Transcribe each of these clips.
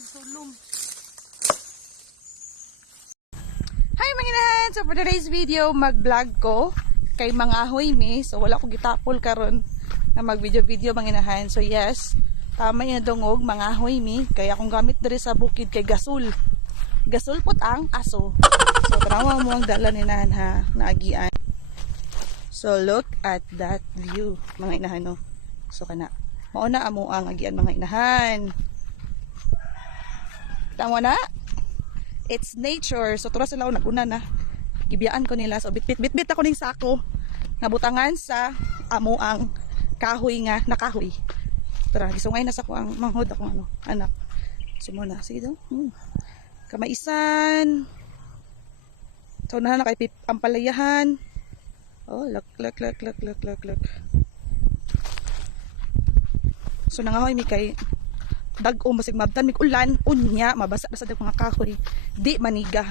magsulom. Hi mga inahan! So for today's video, mag-vlog ko kay mga ahoy me. So wala ko gitapol karon na mag-video mga inahan. So yes, tama yung dungog mga ahoy me. Kaya akong gamit diri sa bukid kay Gasul. Gasul pot ang aso. So tanawa mo ang dalan ni inahan ha, naagian. So look at that view mga inahan no. So kana, mauna amo ang agian mga inahan. Tama na? It's nature. So tura sila naguna na. Gibiyaan ko nila. So bit ako ning sako nga butangan sa amo ang kahoy nga nakahoy. Tara, gisungay na sa ko ang manghod akong ano, anak. Sumuna, sige daw. Kamaisan. So na kay ang palayahan. Oh, look. So nangahoy mi kay dag-o masig mabtan mig ulan unya mabasa na sa dag mga kahoy di maniga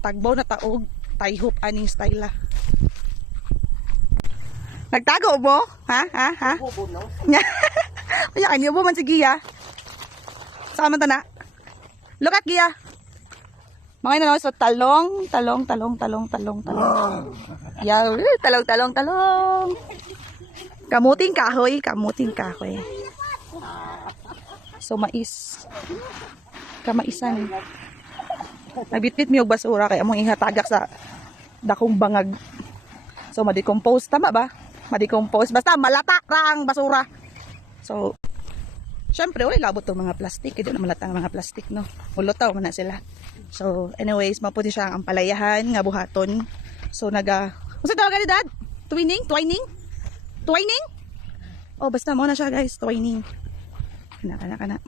tagbaw na taog tayhop aning style. Nagtago mo ha kaya kanyo mo man sige ya sama ta na look at giya mga ina so talong yeah, talong kamuting kahoy so kamaisan nabitbit mi og basura kay among ihatagak sa dakong bangag so ma-decompose tama ba basta malata ra ang basura so syempre wala labot tong mga plastic hindi na malata ang mga plastic no ulutaw man na sila so anyways maputi siya ang palayahan nga buhaton so unsa tawag ni dad twining oh basta mo na siya guys twining kana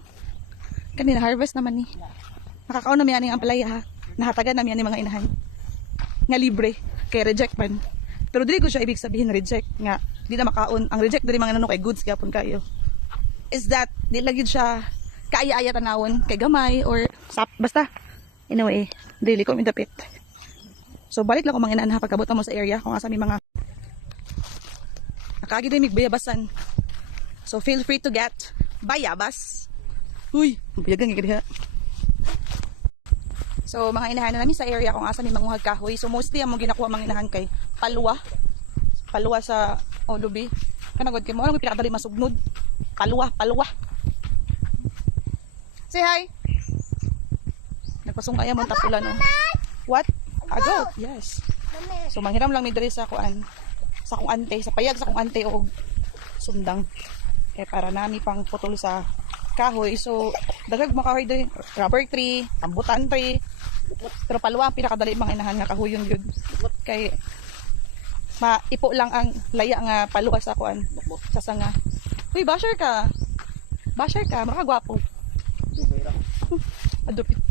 kanina harvest naman ni nakakaon na mi ani ang palaya ha nahatagan na mi ani mga inahan nga libre kay reject man pero dili ko siya ibig sabihin reject nga di na makaon ang reject diri mga nano kay goods gyapon kayo is that di lagi siya kaaya-aya tanawon kay gamay or basta anyway dili ko midapit so balik lang ko mga inahan ha pagkabot mo sa area kung asa mi mga nakagi din mig bayabasan so feel free to get bayabas. Uy, biyagan nga diha. So mga inahan na namin sa area kung asa ni manguhag kahoy. So mostly among ginakuha mga inahan kay palwa sa olubi. Kanagod kay mo ano pinakadali masugnod. Palwa. Say hi. Nagpasungaya mo tapulan no. What? Ago. Yes. So manghiram lang mi diri sa kuan. Sa kong ante, sa payag sa kong ante og sundang. Kaya para nami pang putol sa kahoy. So, dagag makahoy din. Rubber tree, rambutan tree. Pero palwa, pinakadali mga inahan nga kahoy yun. Kay, maipo lang ang laya nga palwa sa kuan. Sa sanga. Uy, basher ka, makagwapo. Adupit.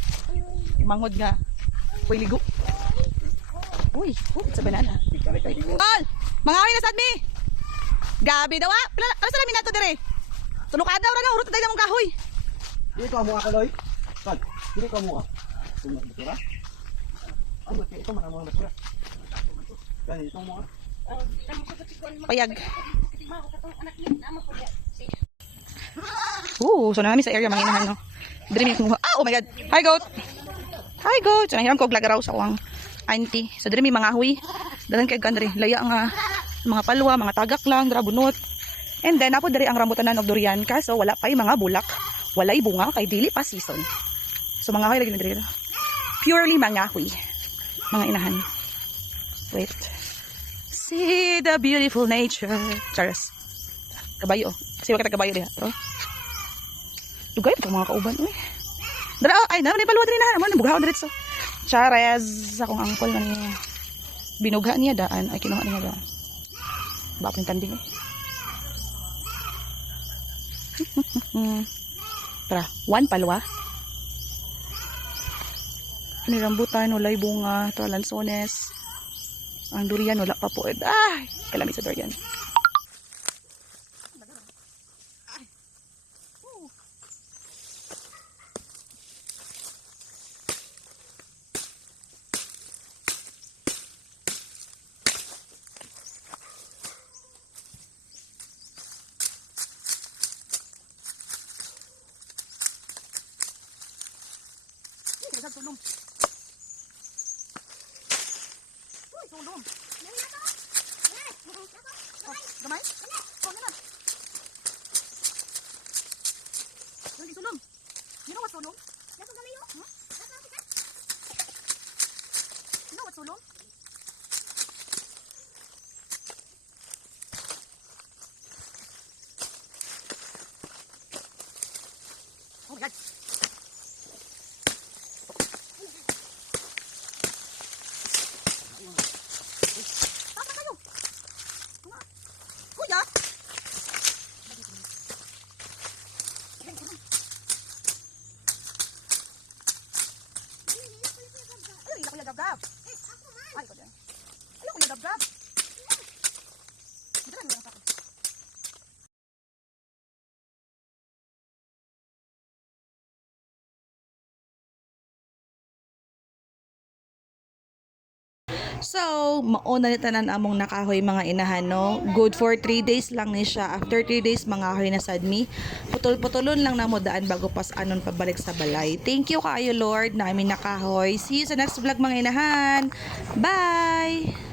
Mangod nga. Uy, ligo. Uy, it's a banana. Tol! Mga awin na sad mi! Gabi daw ano sa lamin nato dire? Tunukad daw ra na urot tayo mong kahoy. Dili ko amo akoloy. Tol, dili ko amo. Basura. Amo ito mga basura. Kani ito mo. Payag. So namin sa area mga inahan no. Dire mi kumuha. Oh my god. Hi goat. So nahiram ko og lagaraw sa kuwang auntie. So dire mi mga huy. Dalan kay gandre laya nga mga palwa, mga tagak lang, drabunot. And then, ako dari ang rambutanan og durian kaso wala pa'y mga bulak. Walay bunga kay dili pa season. So, mga huy lagi na diri. Purely mga huy. Mga inahan. Wait. See the beautiful nature. Charas. Kabayo. Kasi wala ka kabayo diha. Pero, dugay ito mga kauban. Dara, ay, naman palwa diri na. Naman, bugaw diretso. Charas. Akong angkol na niya. Binugha niya daan. Ay, kinuha niya daan. Bapin tanding eh. Tara, one palwa. Ano rambutan, walay bunga, ito lansones. Ang durian, wala pa po. Ay, kalamit sa durian. sulong. Uy, sulong. Oh, gamay? Oh, naman. Hindi sulong. You know what sulong? You know what sulong? Oh my God. Tama kayo. Kuya. Ay, kuya gab-gab. Ay, kuya. Ay, kuya gab-gab. Dito lang sa akin. So, mauna ni tanan among nakahoy mga inahan, no? Good for 3 days lang ni siya. After 3 days, mga ahoy na sad mi. Putol-putulon lang na mo daan bago pas anon pabalik sa balay. Thank you kayo, Lord, na amin nakahoy. See you sa next vlog mga inahan. Bye!